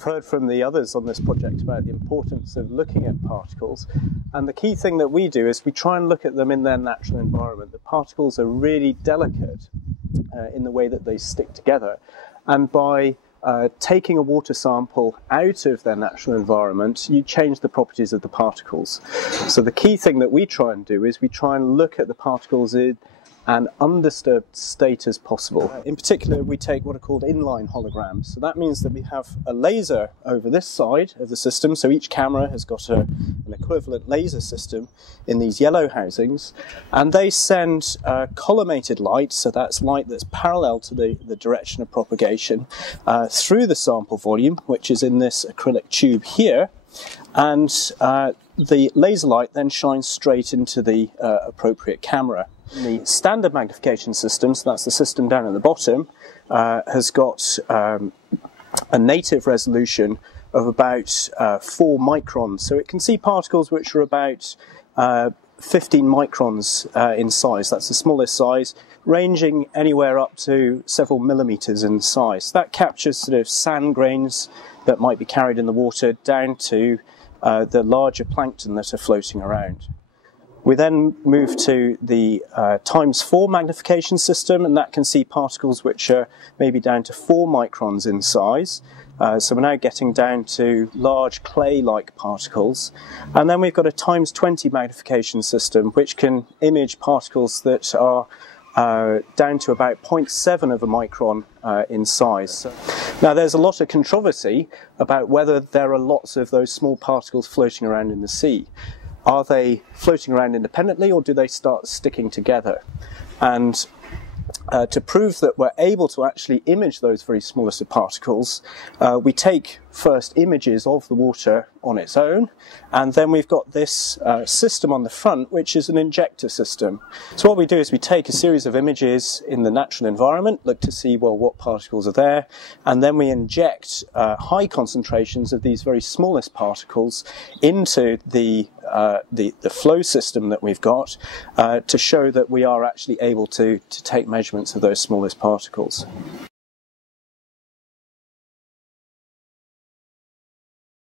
We've heard from the others on this project about the importance of looking at particles, and the key thing that we do is we try and look at them in their natural environment. The particles are really delicate in the way that they stick together, and by taking a water sample out of their natural environment, you change the properties of the particles. So the key thing that we try and do is we try and look at the particles in an undisturbed state as possible. In particular, we take what are called inline holograms. So that means that we have a laser over this side of the system. So each camera has got an equivalent laser system in these yellow housings, and they send collimated light, so that's light that's parallel to the direction of propagation, through the sample volume, which is in this acrylic tube here, and the laser light then shines straight into the appropriate camera. The standard magnification system, so that's the system down at the bottom, has got a native resolution of about 4 microns. So it can see particles which are about 15 microns in size. That's the smallest size, ranging anywhere up to several millimeters in size. That captures sort of sand grains that might be carried in the water down to the larger plankton that are floating around. We then move to the ×4 magnification system, and that can see particles which are maybe down to 4 microns in size. So we're now getting down to large clay-like particles. And then we've got a ×20 magnification system, which can image particles that are down to about 0.7 of a micron in size. Now there's a lot of controversy about whether there are lots of those small particles floating around in the sea. Are they floating around independently, or do they start sticking together? And to prove that we're able to actually image those very smallest of particles, we take first images of the water on its own, and then we've got this system on the front, which is an injector system. So what we do is we take a series of images in the natural environment, look to see, well, what particles are there, and then we inject high concentrations of these very smallest particles into the flow system that we've got to show that we are actually able to take measurements of those smallest particles.